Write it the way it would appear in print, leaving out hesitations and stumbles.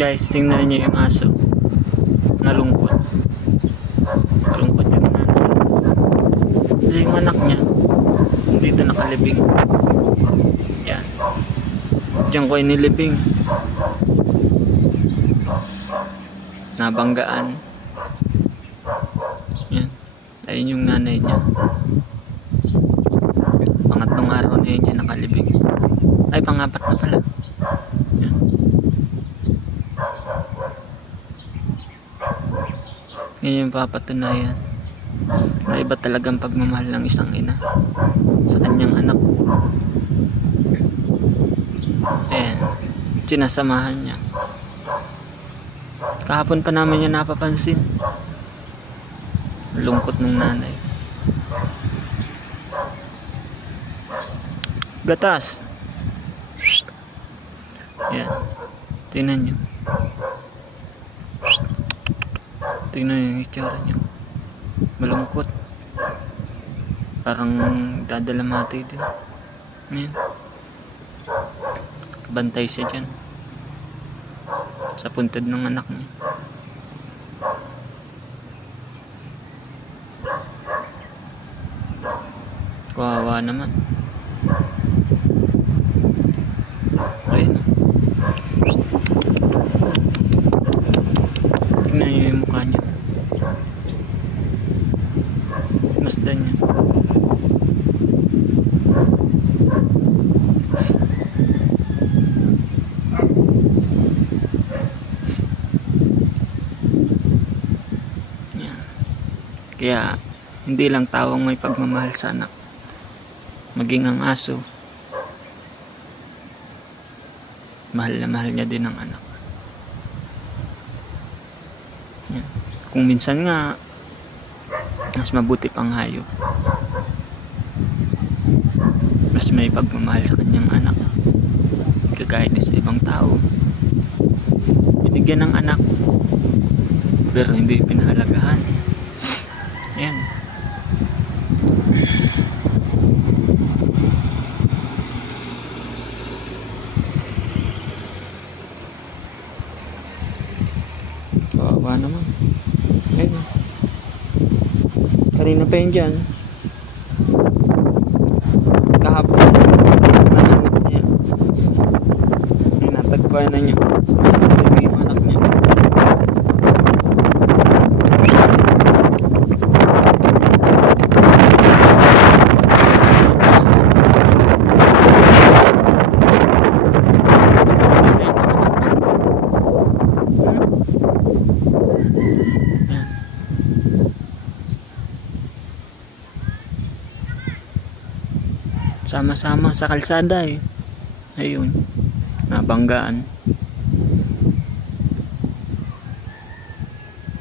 Guys, tingnan niyo yung aso. Nalungkot. Nalungkot yung nanay. Kasi yung anak niya, dito nakalibing. Yan. Diyan ko inilibing. Nabanggaan. Yan. Ayun yung nanay niya. Pangatlong araw na yun dyan nakalibing. Ay, pangapat na pala. Yan. Ngayon yung papatunayan na iba talagang pagmamahal ng isang ina sa kanyang anak. Ayan, sinasamahan niya. Kahapon pa namin niya napapansin. Lungkot ng nanay. Gatas. Ayan, tingnan niyo. Tingnan niyo yung itsura niyo. Malungkot. Parang dadalamati din. Ayan. Bantay siya dyan sa puntod ng anak niya. Kawawa naman. Ayun. Tingnan niyo yung mukha niya. Masdan niya. Kaya hindi lang tao ang may pagmamahal sa anak, maging ang aso, mahal na mahal niya din ang anak. Yan. Kung minsan nga mas mabuti pang hayop, mas may pagmamahal sa kanyang anak, kagaya din sa ibang tao. Binigyan ng anak pero hindi pinahalagahan. Ayan. Kawawa naman. Ayan. Kanina pa yun dyan. Kahapon. Nananap niya. Natagpuan na niya. Kasi yung anak niya. Sama-sama sa kalsada eh. Ayun, nabanggaan.